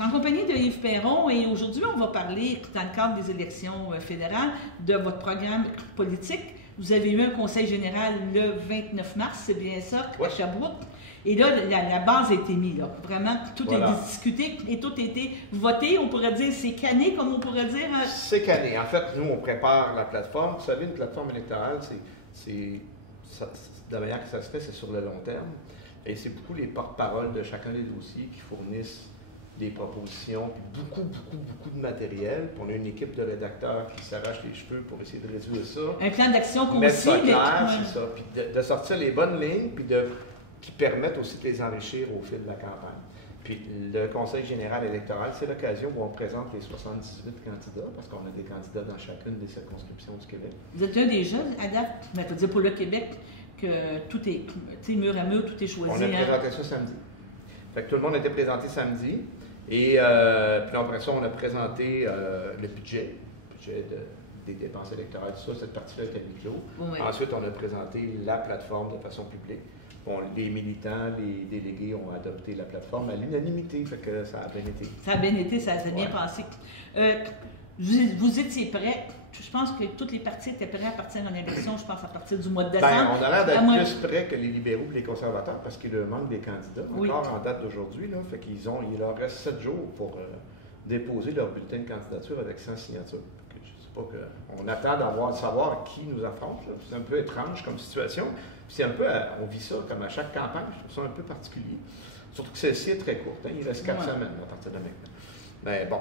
suis en compagnie de Yves Perron et aujourd'hui, on va parler, dans le cadre des élections fédérales, de votre programme politique. Vous avez eu un conseil général le 29 mars, c'est bien ça, à Sherbrooke. Et là, la base a été mise, là. Vraiment, tout est discuté et tout a été voté. On pourrait dire, c'est canné, comme on pourrait dire. C'est canné. En fait, nous, on prépare la plateforme. Vous savez, une plateforme électorale, de la manière que ça se fait, c'est sur le long terme. Et c'est beaucoup les porte-paroles de chacun des dossiers qui fournissent des propositions, puis beaucoup de matériel. Puis on a une équipe de rédacteurs qui s'arrachent les cheveux pour essayer de résoudre ça. Un plan d'action concis. Mettre ça clair, c'est ça. Puis de sortir les bonnes lignes, puis qui permettent aussi de les enrichir au fil de la campagne. Puis le Conseil général électoral, c'est l'occasion où on présente les 78 candidats, parce qu'on a des candidats dans chacune des circonscriptions du Québec. Vous êtes un des jeunes, à date, mais tu veux dire pour le Québec, que tout est, tu sais, mur à mur, tout est choisi. On a présenté ça samedi. Fait que tout le monde a été présenté samedi. Et puis après ça, on a présenté le budget des dépenses électorales, tout ça, cette partie-là était mis clos. Oui. Ensuite, on a présenté la plateforme de façon publique. Bon, les militants, les délégués ont adopté la plateforme à l'unanimité, fait que ça a bien été. Ça a bien été, ça s'est bien passé. Vous étiez prêts. Je pense que tous les partis étaient prêts à partir en élection, je pense à partir du mois de décembre. Bien, on a l'air d'être plus prêts que les libéraux et les conservateurs parce qu'il leur manque des candidats, encore en date d'aujourd'hui. Fait il leur reste 7 jours pour déposer leur bulletin de candidature avec 100 signatures. Je ne sais pas on attend de savoir qui nous affronte. C'est un peu étrange comme situation. C'est un peu, on vit ça comme à chaque campagne, je trouve ça un peu particulier. Surtout que celle-ci est très courte, il reste 4 semaines à partir de maintenant. Mais bon,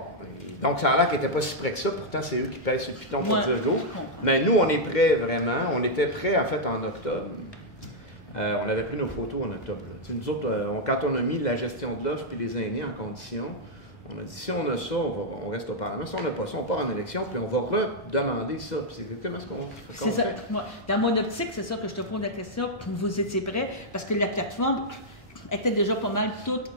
donc ça a l'air qu'ils n'étaient pas si près que ça, pourtant c'est eux qui pèsent sur le piton pour dire go. Mais nous, on est prêts vraiment, on était prêts en fait en octobre. On avait pris nos photos en octobre. Nous autres, quand on a mis la gestion de l'offre et les aînés en condition, on a dit si on a ça, on reste au Parlement. Si on n'a pas ça, on part en élection, puis on va redemander ça. C'est exactement ce qu'on fait. Dans mon optique, c'est ça que je te pose la question. Vous étiez prêts, parce que la plateforme était déjà pas mal toute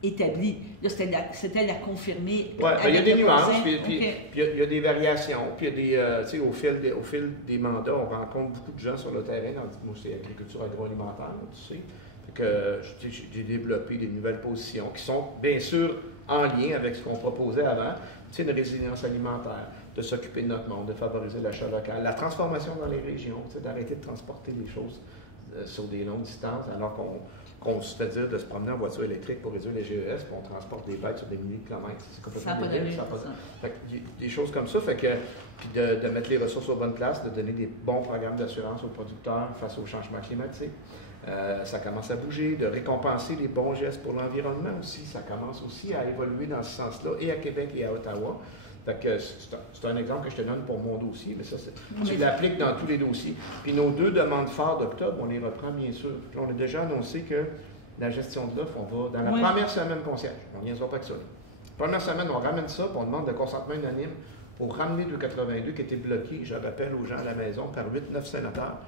établie. Là, c'était la confirmer. Oui, il y a des nuances, puis il y a des variations, puis il y a des, au fil des mandats, on rencontre beaucoup de gens sur le terrain. Moi, c'est agriculture agroalimentaire, tu sais. Que j'ai développé des nouvelles positions qui sont bien sûr en lien avec ce qu'on proposait avant, une résilience alimentaire, de s'occuper de notre monde, de favoriser l'achat local, la transformation dans les régions, d'arrêter de transporter les choses sur des longues distances alors qu'on se fait dire de se promener en voiture électrique pour réduire les GES, puis on transporte des bêtes sur des milliers de kilomètres. C'est complètement débile. Des choses comme ça, puis de mettre les ressources aux bonnes places, de donner des bons programmes d'assurance aux producteurs face au changement climatique. Ça commence à bouger, de récompenser les bons gestes pour l'environnement aussi. Ça commence aussi à évoluer dans ce sens-là, et à Québec et à Ottawa. C'est un exemple que je te donne pour mon dossier, mais ça, tu l'appliques dans tous les dossiers. Puis nos 2 demandes phares d'octobre, on les reprend bien sûr. Puis on a déjà annoncé que la gestion de l'offre, on va, dans la première semaine qu'on siège, on n'y pas que ça. La première semaine, on ramène ça, puis on demande de consentement unanime pour ramener 282 qui était bloqué, je rappelle aux gens à la maison, par 8-9 sénateurs,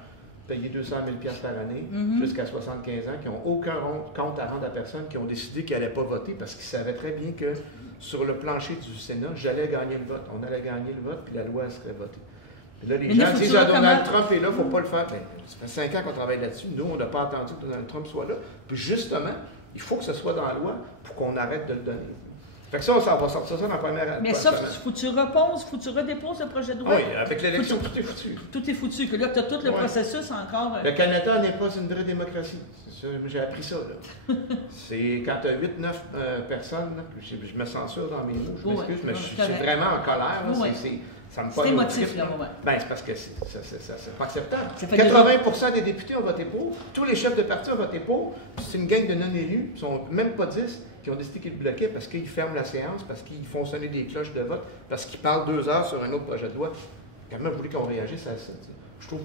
payer 200 000 par année, jusqu'à 75 ans, qui n'ont aucun compte à rendre à personne, qui ont décidé qu'ils n'allaient pas voter parce qu'ils savaient très bien que sur le plancher du Sénat, j'allais gagner le vote. On allait gagner le vote, puis la loi serait votée. Puis là, les gens disent Donald Trump est là, il ne faut pas le faire. Bien, ça fait 5 ans qu'on travaille là-dessus. Nous, on n'a pas attendu que Donald Trump soit là. Puis justement, il faut que ce soit dans la loi pour qu'on arrête de le donner. Fait que ça, on va sortir ça dans la première. Mais ça, faut que tu reposes, faut que tu redéposes le projet de loi. Oui, avec l'élection, tout est foutu. Tout est foutu, que là, tu as tout le processus encore. Le Canada n'est pas une vraie démocratie. J'ai appris ça, là. C'est quand tu as 8-9 personnes, là, je me censure dans mes mots, je m'excuse, mais je suis vraiment en colère. Là, ça me c'est émotif, là, ben, c'est parce que c'est pas acceptable. 80% des députés ont voté pour, tous les chefs de parti ont voté pour, c'est une gang de non-élus, ils sont même pas 10, qui ont décidé qu'ils le bloquaient parce qu'ils ferment la séance, parce qu'ils font sonner des cloches de vote, parce qu'ils parlent 2 heures sur un autre projet de loi. Comment vous voulez qu'on réagisse à ça?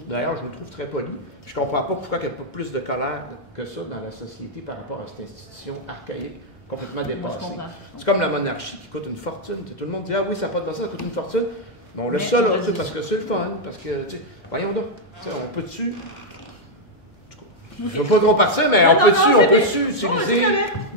D'ailleurs, je me trouve très poli. Je ne comprends pas pourquoi il n'y a pas plus de colère que ça dans la société par rapport à cette institution archaïque, complètement dépassée. C'est comme la monarchie qui coûte une fortune. Tout le monde dit « Ah oui, ça n'a pas de bon sens, ça coûte une fortune. » Bon, le seul, parce que c'est le fun, parce que, voyons donc, on peut-tu... Je ne veux pas trop partir, mais on peut-tu utiliser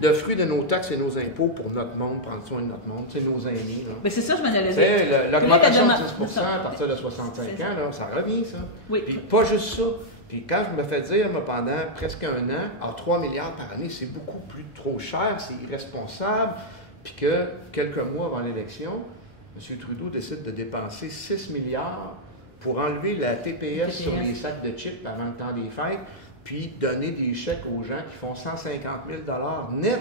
le fruit de nos taxes et nos impôts pour notre monde, prendre soin de notre monde, nos aînés. Mais c'est ça, je m'en allais dire. L'augmentation de 10 à partir de 65 ans, là, ça revient, ça. Oui. Puis pas juste ça. Puis quand je me fais dire, pendant presque 1 an, 3 milliards par année, c'est beaucoup plus trop cher, c'est irresponsable. puis que quelques mois avant l'élection, M. Trudeau décide de dépenser 6 milliards pour enlever la TPS sur les sacs de chips avant le temps des fêtes, puis donner des chèques aux gens qui font 150 000 net,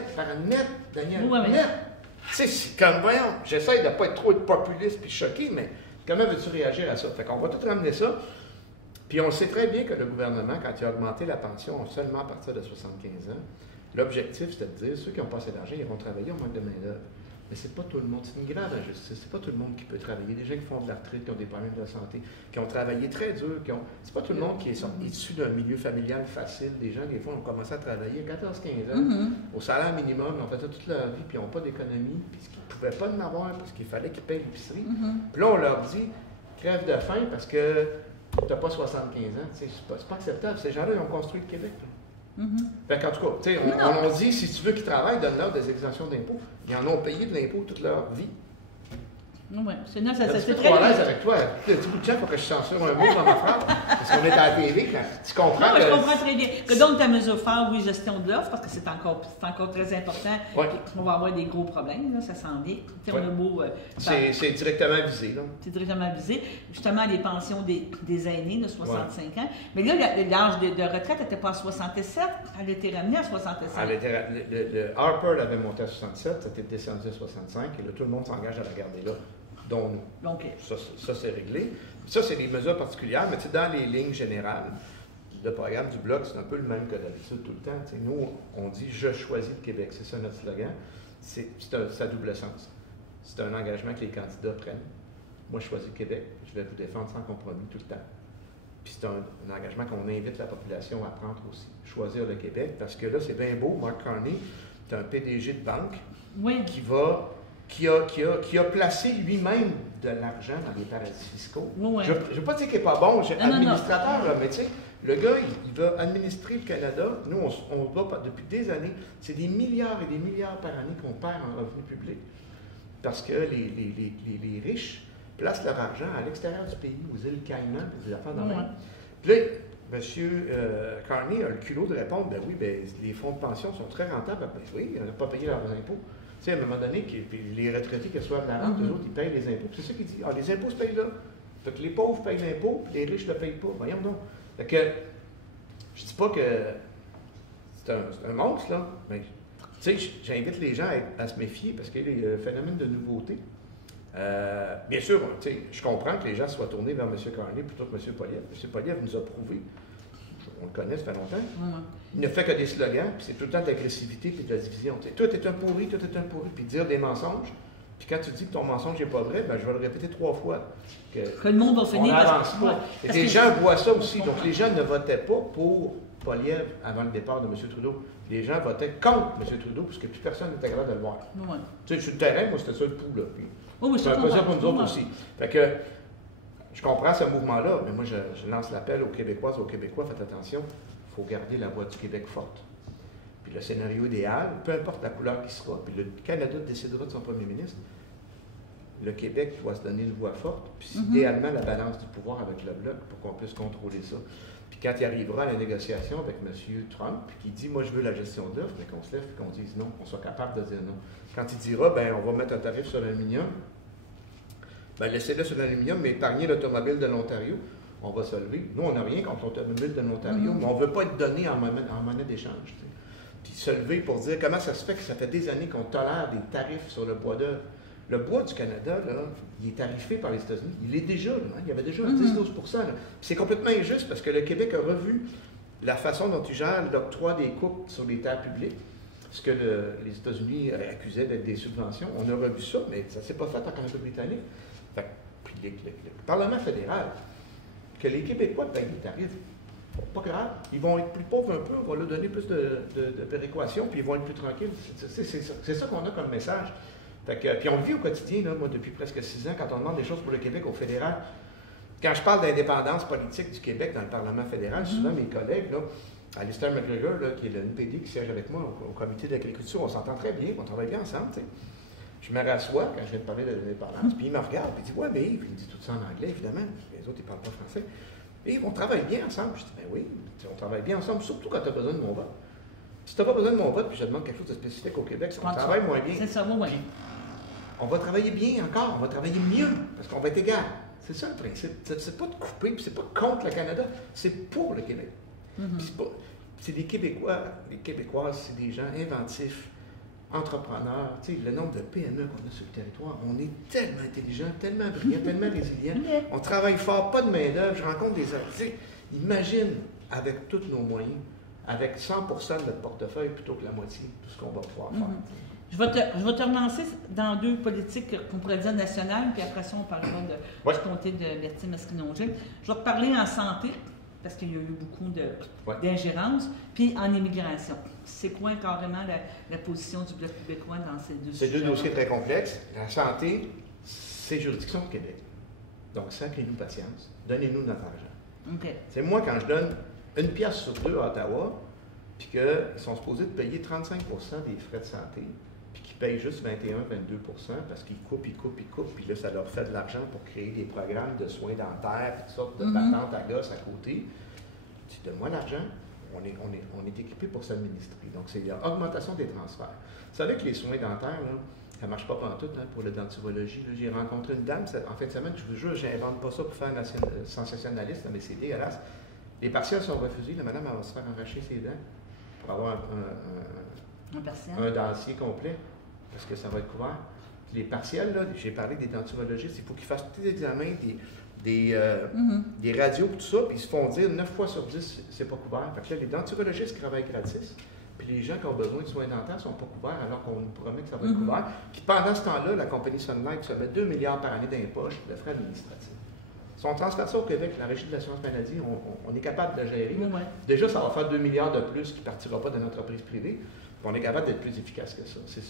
Daniel, net. Tu sais, c'est comme, voyons, j'essaie de ne pas être trop populiste puis choqué, mais comment veux-tu réagir à ça? Fait qu'on va tout ramener ça. Puis on sait très bien que le gouvernement, quand il a augmenté la pension seulement à partir de 75 ans, l'objectif, c'était de dire, ceux qui n'ont pas assez d'argent, ils vont travailler au manque de main-d'œuvre. Mais c'est pas tout le monde, c'est une grave injustice, c'est pas tout le monde qui peut travailler. Des gens qui font de la retraite, qui ont des problèmes de santé, qui ont travaillé très dur, c'est pas tout le monde qui est issu d'un milieu familial facile. Des gens, des fois, ont commencé à travailler à 14-15 ans, au salaire minimum, ils ont fait ça toute leur vie, puis ils n'ont pas d'économie, puis ils ne pouvaient pas en avoir parce qu'il fallait qu'ils payent l'épicerie. Puis là, on leur dit, crève de faim parce que tu n'as pas 75 ans. C'est pas acceptable. Ces gens-là, ils ont construit le Québec. Fait qu'en tout cas, on dit, si tu veux qu'ils travaillent, donne-leur des exemptions d'impôts. Ils en ont payé de l'impôt toute leur vie. Oui, c'est très à l'aise avec toi. Tu dis, il faut que je censure un mot dans ma phrase. Parce qu'on est à la TV, quand tu comprends. Non, je comprends très bien. Que donc, ta mesure phare, oui, gestion de l'offre, parce que c'est encore très important. On va avoir des gros problèmes, là, ça s'en vient. Le mot. C'est directement visé, là. C'est directement visé. Justement, les pensions des aînés de 65 ans. Mais là, l'âge de retraite n'était pas à 67, elle était ramenée à 67. Le Harper l'avait monté à 67, c'était descendu à 65, et là, tout le monde s'engage à la garder là. Dont nous. Okay. Ça c'est réglé. Ça, c'est des mesures particulières, mais dans les lignes générales, le programme du Bloc, c'est un peu le même que d'habitude tout le temps. T'sais, nous, on dit « Je choisis le Québec », c'est ça notre slogan. Ça a double sens. C'est un engagement que les candidats prennent. Moi, je choisis le Québec, je vais vous défendre sans compromis tout le temps. Puis c'est un engagement qu'on invite la population à prendre aussi, choisir le Québec, parce que là, c'est bien beau, Mark Carney, c'est un PDG de banque qui a placé lui-même de l'argent dans des paradis fiscaux. Je ne veux pas dire qu'il n'est pas bon, administrateur, là, mais tu sais, le gars, il va administrer le Canada. Nous, on va depuis des années. C'est des milliards et des milliards par année qu'on perd en revenus publics parce que les riches placent leur argent à l'extérieur du pays, aux îles Caïmans, des affaires de même. Puis là, M. Carney a le culot de répondre, ben oui, les fonds de pension sont très rentables. Ben oui, on n'a pas payé leurs impôts. Tu sais, à un moment donné, les retraités qui reçoivent la rente, eux autres, ils payent les impôts. C'est ça qu'il dit. Ah, les impôts se payent là. Fait que les pauvres payent l'impôt, puis les riches ne le payent pas. Voyons donc. Fait que, je dis pas que c'est un monstre, là, mais, tu sais, j'invite les gens à se méfier parce qu'il y a des phénomènes de nouveauté. Bien sûr, tu sais, je comprends que les gens soient tournés vers M. Carney plutôt que M. Poilievre. M. Poilievre nous a prouvé, on le connaît, ça fait longtemps, il ne fait que des slogans, puis c'est tout le temps de l'agressivité et de la division. Tu sais, tout est un pourri, puis dire des mensonges. Puis quand tu dis que ton mensonge n'est pas vrai, ben, je vais le répéter 3 fois. Que le monde va finir par... n'avance pas. Et les gens voient ça aussi. Donc les gens ne votaient pas pour Poilievre avant le départ de M. Trudeau. Les gens votaient contre M. Trudeau, parce que plus personne n'était capable de le voir. Tu sais, sur le terrain, moi, c'était ça le pouls, là. Puis, c'est un peu ça pour nous autres aussi. Fait que, je comprends ce mouvement-là, mais moi, je lance l'appel aux Québécoises, aux Québécois, faites attention, il faut garder la voix du Québec forte. Puis le scénario idéal, peu importe la couleur qui sera, puis le Canada décidera de son premier ministre, le Québec doit se donner une voix forte, puis idéalement la balance du pouvoir avec le Bloc pour qu'on puisse contrôler ça. Puis quand il arrivera à la négociation avec M. Trump, puis qu'il dit « moi je veux la gestion d'offres », mais qu'on se lève et qu'on dise non, qu'on soit capable de dire non. Quand il dira « ben on va mettre un tarif sur l'aluminium », ben laissez-le sur l'aluminium, mais épargnez l'automobile de l'Ontario, on va se lever. Nous, on n'a rien contre l'automobile de l'Ontario, mais on ne veut pas être donné en monnaie d'échange. Puis se lever pour dire comment ça se fait que ça fait des années qu'on tolère des tarifs sur le bois d'œuvre. Le bois du Canada, là, il est tarifé par les États-Unis. Il est déjà, là, hein, il y avait déjà 10-12 %. C'est complètement injuste parce que le Québec a revu la façon dont il gère l'octroi des coupes sur les terres publiques, ce que les États-Unis accusaient d'être des subventions. On a revu ça, mais ça ne s'est pas fait en Colombie-Britannique. Puis le Parlement fédéral, que les Québécois payent des tarifs, pas grave. Ils vont être plus pauvres un peu, on va leur donner plus de péréquation, puis ils vont être plus tranquilles. C'est ça qu'on a comme message. Puis on le vit au quotidien, là, moi, depuis presque 6 ans, quand on demande des choses pour le Québec au fédéral. Quand je parle d'indépendance politique du Québec dans le Parlement fédéral, souvent mes collègues, là, Alistair McGregor, là, qui est le NPD qui siège avec moi au comité d'agriculture, on s'entend très bien, on travaille bien ensemble. T'sais. Je me rassois quand je viens de parler de l'indépendance, puis il me regarde, puis il dit « Ouais, mais Yves, il me dit tout ça en anglais, évidemment, les autres, ils ne parlent pas français. Et on travaille bien ensemble. » Je dis « Ben oui, on travaille bien ensemble, surtout quand tu as besoin de mon vote. » Si tu n'as pas besoin de mon vote, puis je demande quelque chose de spécifique au Québec, on travaille moins bien. C'est ça, oui. On va travailler bien encore, on va travailler mieux, parce qu'on va être égal. C'est ça le principe. C'est pas de couper, puis c'est pas contre le Canada, c'est pour le Québec. C'est des Québécois, les Québécoises, c'est des gens inventifs, entrepreneurs. Tu sais, le nombre de PME qu'on a sur le territoire, on est tellement intelligents, tellement brillants, tellement résilients. On travaille fort, pas de main-d'œuvre, je rencontre des artistes. Imagine, avec tous nos moyens, avec 100% de notre portefeuille plutôt que la moitié, tout ce qu'on va pouvoir faire. Je vais te relancer dans deux politiques qu'on pourrait dire nationales, puis après ça, on parlera du comté de Berthier-Masquinongé. Je vais te parler en santé, parce qu'il y a eu beaucoup d'ingérence, puis en immigration. C'est quoi carrément la position du Bloc québécois dans ces deux sujets? C'est deux dossiers très complexes. La santé, c'est juridiction du Québec. Donc, sacrez-nous patience. Donnez-nous notre argent. C'est moi, quand je donne une pièce sur deux à Ottawa, puis qu'ils sont supposés de payer 35% des frais de santé, puis qu'ils payent juste 21-22% parce qu'ils coupent, puis là, ça leur fait de l'argent pour créer des programmes de soins dentaires, puis toutes sortes de patentes à gosses à côté. Tu donnes-moi l'argent, on est équipé pour s'administrer. Donc, c'est l'augmentation des transferts. Vous savez que les soins dentaires, là, ça ne marche pas pantoute pour la denturologie. J'ai rencontré une dame en fin de semaine, je vous jure, je n'invente pas ça pour faire un sensationnaliste, mais c'est dégueulasse. Les partiels sont refusés, la madame elle va se faire arracher ses dents pour avoir un dentier complet, parce que ça va être couvert. Les partiels, là, j'ai parlé des denturologistes, il faut qu'ils fassent tous les examens, des radios, tout ça, puis ils se font dire 9 fois sur 10, c'est pas couvert. Fait que là, les denturologistes travaillent gratis, puis les gens qui ont besoin de soins dentaires ne sont pas couverts alors qu'on nous promet que ça va être couvert. Puis pendant ce temps-là, la compagnie Sun Life se met 2 milliards par année dans les poches de frais administratifs. Si on transfère ça au Québec, la Régie de l'assurance maladie, on est capable de la gérer. Déjà, ça va faire 2 milliards de plus qui ne partira pas de l'entreprise privée. On est capable d'être plus efficace que ça. C'est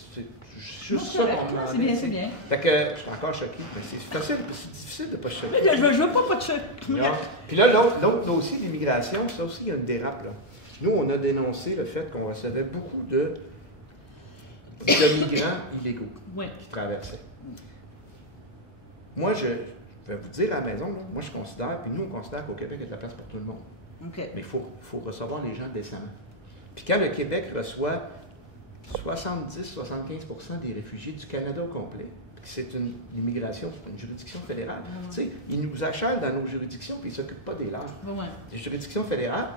juste ça qu'on demande. C'est bien, c'est bien. Fait que je suis encore choqué. Mais c'est facile, c'est difficile de ne pas se choquer. Je veux pas te choquer. Puis là, l'autre dossier, l'immigration, ça aussi, il y a une dérape. Là. Nous, on a dénoncé le fait qu'on recevait beaucoup de migrants illégaux qui traversaient. Moi, je vais vous dire à la maison, là, moi je considère, puis nous on considère qu'au Québec il y a de la place pour tout le monde. Mais il faut recevoir les gens décemment. Puis quand le Québec reçoit 70-75% des réfugiés du Canada au complet, puis c'est une immigration, c'est une juridiction fédérale, tu sais, ils nous achalent dans nos juridictions puis ils ne s'occupent pas des leurs. Les juridictions fédérales,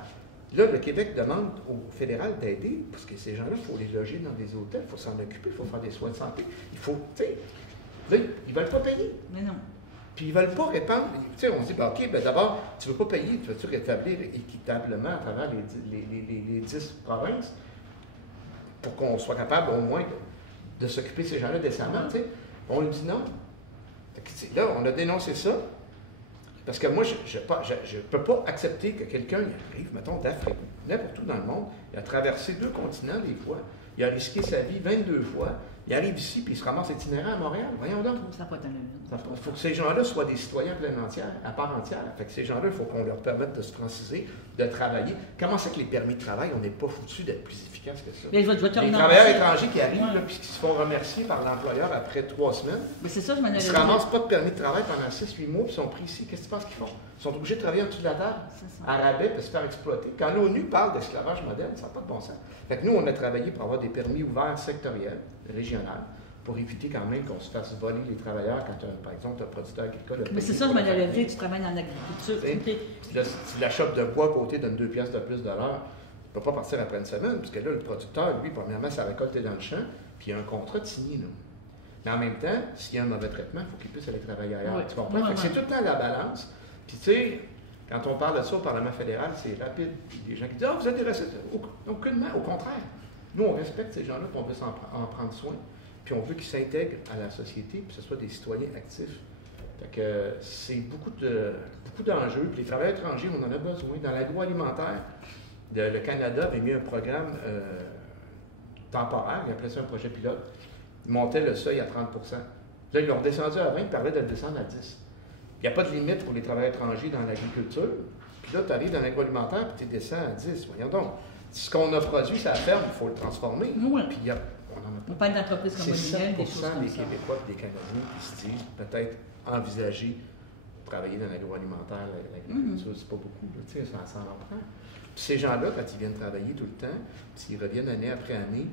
là le Québec demande au fédéral d'aider, parce que ces gens-là, il faut les loger dans des hôtels, il faut s'en occuper, il faut faire des soins de santé, il faut, tu sais, là, ils ne veulent pas payer. Mais non. Puis ils ne veulent pas répandre. Tu sais, on se dit, ben, OK, ben d'abord, tu ne veux pas payer, tu veux-tu rétablir équitablement à travers les 10 provinces pour qu'on soit capable au moins de s'occuper de ces gens-là décemment, tu sais. On lui dit non. Là, on a dénoncé ça, parce que moi, je ne peux pas accepter que quelqu'un arrive, mettons, d'Afrique, n'importe où dans le monde, il a traversé 2 continents des fois, il a risqué sa vie 22 fois, il arrive ici puis il se ramasse itinérant à Montréal. Voyons donc. Ça pas il faut que ces gens-là soient des citoyens à part entière. Fait que ces gens-là, il faut qu'on leur permette de se franciser, de travailler. Comment c'est que les permis de travail, on n'est pas foutus d'être plus efficace que ça? Mais les travailleurs étrangers qui arrivent puis qui se font remercier par l'employeur après 3 semaines, mais c'est ça, ils ne se ramassent pas de permis de travail pendant 6-8 mois puis sont pris ici. Qu'est-ce que tu penses qu'ils font? Ils sont obligés de travailler en dessous de la table, à rabais, puis se faire exploiter. Quand l'ONU parle d'esclavage moderne, ça n'a pas de bon sens. Fait que nous, on a travaillé pour avoir des permis ouverts sectoriels, régionaux, pour éviter quand même qu'on se fasse voler les travailleurs quand, par exemple, un producteur agricole... Mais c'est ça, je m'en allais dire, tu travailles en agriculture. Si la chope de bois à côté donne 2 piastres de plus de l'heure, il ne peut pas partir après une semaine, parce que là, le producteur, lui, premièrement, sa récolte est dans le champ, puis il y a un contrat de signé, là. Mais en même temps, s'il y a un mauvais traitement, il faut qu'il puisse aller travailler ailleurs. Tu comprends? Fait que c'est tout le temps la balance. Puis tu sais, quand on parle de ça au Parlement fédéral, c'est rapide. Les gens qui disent « Ah, vous êtes des recettes. » Aucunement, au contraire. Nous, on respecte ces gens-là, puis on veut en prendre soin. Puis on veut qu'ils s'intègrent à la société, puis que ce soit des citoyens actifs. Fait que c'est beaucoup d'enjeux. Puis les travailleurs étrangers, on en a besoin. Dans l'agroalimentaire, le Canada avait mis un programme temporaire, ils appelaient ça un projet pilote. Ils montaient le seuil à 30%. Là, ils l'ont descendu à 20, ils parlaient de le descendre à 10. Il n'y a pas de limite pour les travailleurs étrangers dans l'agriculture. Puis là, tu arrives dans l'agroalimentaire, puis tu descends à 10. Voyons donc. Ce qu'on a produit, ça ferme, il faut le transformer. Puis on parle d'entreprises comme Olivier, des choses comme ça. C'est 7% des Québécois et des Canadiens qui se disent peut-être envisager travailler dans l'agroalimentaire, l'agriculture, c'est pas beaucoup, ça en prend. Puis ces gens-là, quand ils viennent travailler tout le temps, s'ils reviennent année après année,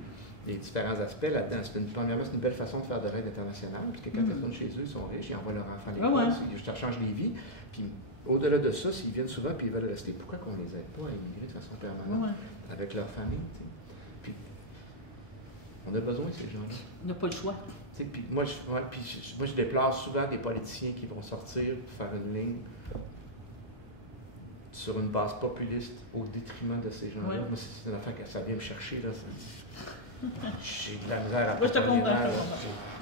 les différents aspects là-dedans, premièrement, c'est une belle façon de faire de l'aide internationale, parce que quand ils retournent chez eux, ils sont riches, ils envoient leur enfant à l'école, ils changent les vies. Puis au-delà de ça, s'ils viennent souvent et ils veulent rester, pourquoi qu'on ne les aide pas à immigrer de façon permanente avec leur famille? Puis on a besoin de ces gens-là. On n'a pas le choix. Puis moi, je déplore souvent des politiciens qui vont sortir pour faire une ligne sur une base populiste au détriment de ces gens-là. Moi, c'est une affaire que ça vient me chercher. Là. J'ai de la misère à moi, je te comprends.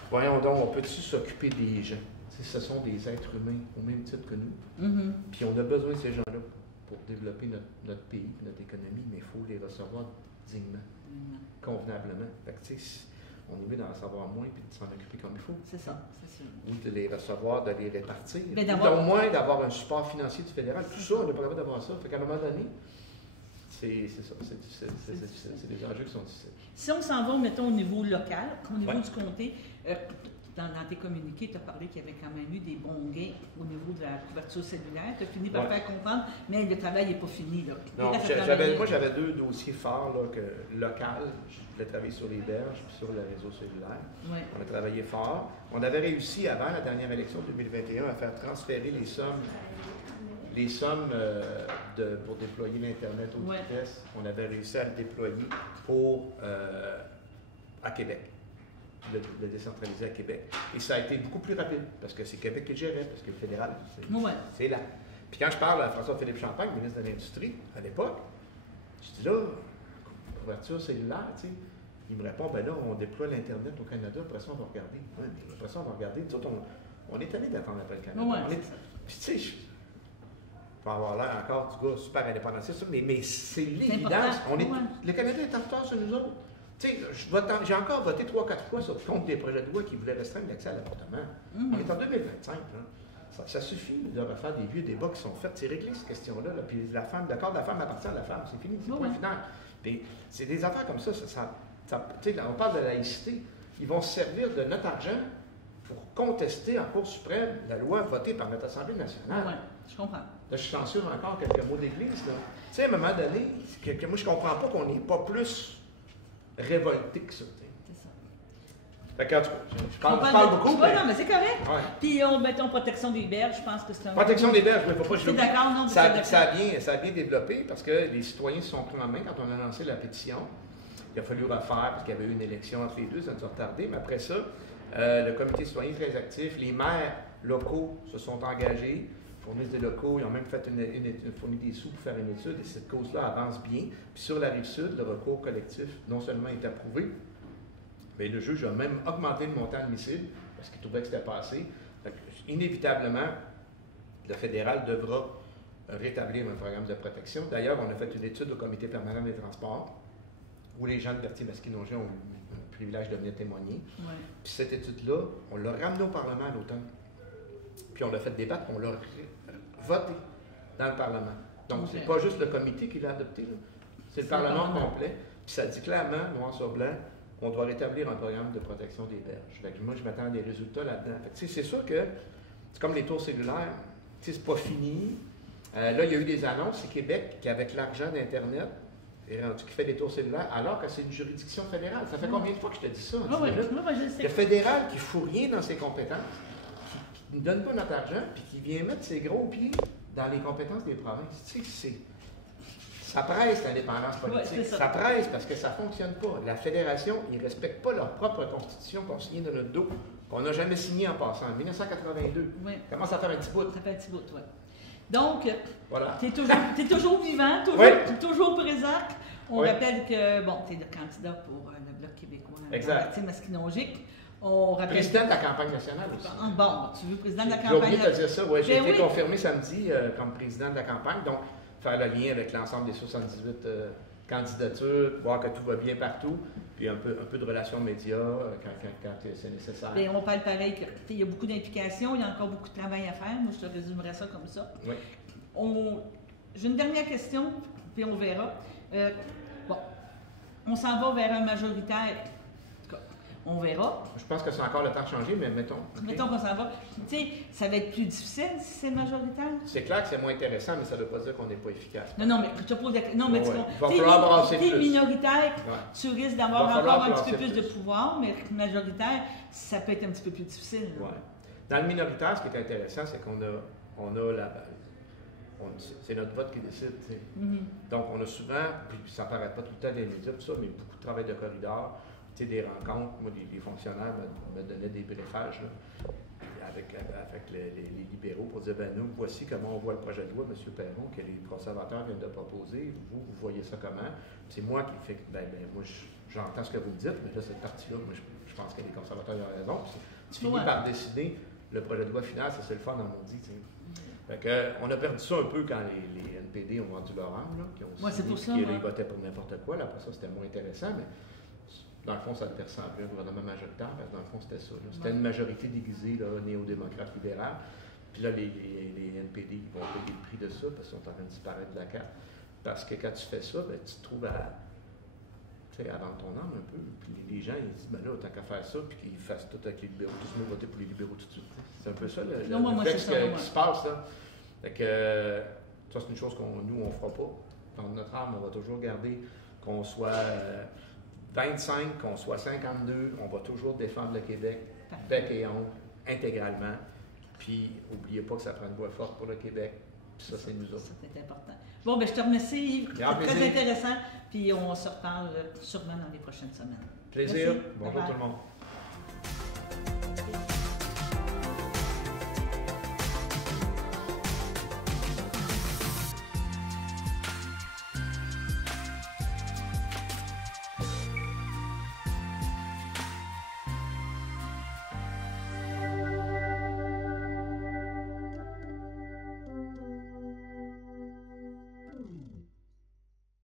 Voyons donc, on peut-tu s'occuper des gens? Ce sont des êtres humains au même titre que nous. Puis on a besoin de ces gens-là pour développer notre pays, notre économie, mais il faut les recevoir dignement, convenablement. Fait que, on est mieux d'en savoir moins et de s'en occuper comme il faut. C'est ça, c'est sûr. Ou de les recevoir, de les répartir. Ou au moins d'avoir un support financier du fédéral. Tout ça, on n'est pas capable d'avoir ça. Fait qu'à un moment donné, c'est ça. C'est des enjeux qui sont difficiles. Si on s'en va, mettons, au niveau local, au niveau du comté, dans tes communiqués, tu as parlé qu'il y avait quand même eu des bons gains au niveau de la couverture cellulaire. Tu as fini par faire comprendre, mais le travail n'est pas fini. Là. Non, moi, j'avais 2 dossiers forts local. Je voulais travailler sur les berges et sur le réseau cellulaire. Ouais. On a travaillé fort. On avait réussi, avant la dernière élection de 2021, à faire transférer les sommes pour déployer l'Internet haute vitesse. On avait réussi à le déployer à Québec. Le décentraliser à Québec. Et ça a été beaucoup plus rapide, parce que c'est Québec qui le gérait, parce que le fédéral, c'est là. Puis quand je parle à François-Philippe Champagne, ministre de l'Industrie, à l'époque, je dis là, couverture cellulaire, tu sais, il me répond, ben là, on déploie l'Internet au Canada, après ça, on va regarder. Ouais, mais après ça, on va regarder. Nous autres, on est allé d'attendre après le Canada. Puis tu sais, je vais avoir l'air encore du gars super indépendantiste, mais c'est l'évidence. Le Canada est en retard sur nous autres. Tu sais, j'ai encore voté 3-4 fois contre des projets de loi qui voulaient restreindre l'accès à l'avortement. On est en 2025. Ça suffit de refaire des vieux débats qui sont faits. C'est réglé, cette question-là. Puis le corps de la femme appartient à la femme. C'est fini, c'est point final. Puis c'est des affaires comme ça. Tu sais, on parle de laïcité. Ils vont se servir de notre argent pour contester en Cour suprême la loi votée par notre Assemblée nationale. Oui, je comprends. Là, je censure encore quelques mots d'église. Tu sais, à un moment donné, moi, je ne comprends pas qu'on n'est pas plus révolté que ça. C'est ça. Fait qu'en tout cas, je parle beaucoup. Non, mais c'est correct. Ouais. Puis, mettons, protection des berges, je pense que c'est un... Protection des berges, il ne faut pas que je le d'accord, non? Ça a bien développé parce que les citoyens se sont pris en main quand on a lancé la pétition. Il a fallu refaire parce qu'il y avait eu une élection entre les deux, ça nous a retardé. Mais après ça, le comité citoyen est très actif. Les maires locaux se sont engagés, fournissent des locaux, ils ont même fait fourni des sous pour faire une étude et cette cause-là avance bien. Puis sur la Rive-Sud, le recours collectif non seulement est approuvé, mais le juge a même augmenté le montant admissible parce qu'il trouvait que c'était pas assez. Inévitablement, le fédéral devra rétablir un programme de protection. D'ailleurs, on a fait une étude au comité permanent des transports où les gens de Berthier-Masquinongé ont eu le privilège de venir témoigner. Ouais. Puis cette étude-là, on l'a ramenée au Parlement à l'automne. Puis on l'a fait débattre, on l'a voté dans le Parlement. Donc, c'est pas juste le comité qui l'a adopté, c'est le Parlement complet. Puis ça dit clairement, noir sur blanc, on doit rétablir un programme de protection des berges. Fait que moi, je m'attends à des résultats là-dedans. C'est sûr que c'est comme les tours cellulaires, c'est pas fini. Là, il y a eu des annonces, c'est Québec qui, avec l'argent d'Internet, qui fait des tours cellulaires, alors que c'est une juridiction fédérale. Ça fait combien de fois que je te dis ça? Le fédéral qui ne fout rien dans ses compétences, qui ne donne pas notre argent, puis qui vient mettre ses gros pieds dans les compétences des provinces. Tu sais, ça presse l'indépendance politique. Ça presse parce que ça ne fonctionne pas. La fédération, ils ne respectent pas leur propre constitution qu'on signe dans notre dos, qu'on n'a jamais signé en passant, en 1982. Oui. Ça commence à faire un petit bout. Ça fait un petit bout, oui. Donc, voilà. tu es toujours vivant, toujours présent. On rappelle que, bon, tu es le candidat pour le Bloc québécois, Berthier-Masquinongé. Président de la campagne nationale aussi. Bon, tu veux président de la campagne nationale? J'ai oublié de dire ça, oui. J'ai été confirmé samedi comme président de la campagne. Donc, faire le lien avec l'ensemble des 78 candidatures, voir que tout va bien partout, puis un peu de relations médias quand c'est nécessaire. Bien, on parle pareil, il y a beaucoup d'implications, il y a encore beaucoup de travail à faire. Moi, je te résumerais ça comme ça. Oui. J'ai une dernière question, puis on verra. On s'en va vers un majoritaire. On verra. Je pense que c'est encore le temps de changer, mais mettons. Mettons qu'on s'en va. Tu sais, ça va être plus difficile si c'est majoritaire. C'est clair que c'est moins intéressant, mais ça ne veut pas dire qu'on n'est pas efficace. Non, mais je te pose la question. Non, mais il va falloir brasser plus. Minoritaire, tu risques d'avoir encore un petit peu plus de pouvoir, mais majoritaire, ça peut être un petit peu plus difficile. Ouais. Dans le minoritaire, ce qui est intéressant, c'est qu'on a la base. C'est notre vote qui décide. Donc, on a souvent, puis ça ne paraît pas tout le temps des médias, tout ça, mais beaucoup de travail de corridor, des rencontres. Moi, les fonctionnaires me donnaient des briefages là, avec les libéraux pour dire nous, voici comment on voit le projet de loi, M. Perron, que les conservateurs viennent de proposer. Vous voyez ça comment? C'est moi qui fais que, moi, j'entends ce que vous me dites, mais là, cette partie-là, moi, je pense que les conservateurs ont raison. Tu finis par décider le projet de loi final, ça c'est le fun dans mon dit. Fait que, on a perdu ça un peu quand les NPD ont vendu leur âme, qui ont signé, pour ça, ils votaient pour n'importe quoi. Là, après ça, c'était moins intéressant, mais dans le fond, ça devait ressembler à un gouvernement majoritaire. Dans le fond, c'était ça. C'était une majorité déguisée, néo-démocrate libérale. Puis là, les NPD ils vont payer le prix de ça parce qu'ils sont en train de disparaître de la carte. Parce que quand tu fais ça, tu te trouves à vendre ton âme un peu. Puis les gens, ils disent, là, tant qu'à faire ça, puis qu'ils fassent tout avec les libéraux, tous nous voter pour les libéraux tout de suite. C'est un peu ça, le réflexe qui se passe, là. Fait que, ça, c'est une chose nous, on ne fera pas. Dans notre âme, on va toujours garder qu'on soit 25, qu'on soit 52, on va toujours défendre le Québec, bec et ongle, intégralement. Puis, n'oubliez pas que ça prend une voix forte pour le Québec. Puis ça, c'est nous autres. C'est important. Bon, je te remercie, Yves. C'est très intéressant. Puis on se reparle sûrement dans les prochaines semaines. Plaisir. Merci. Bonjour tout le monde.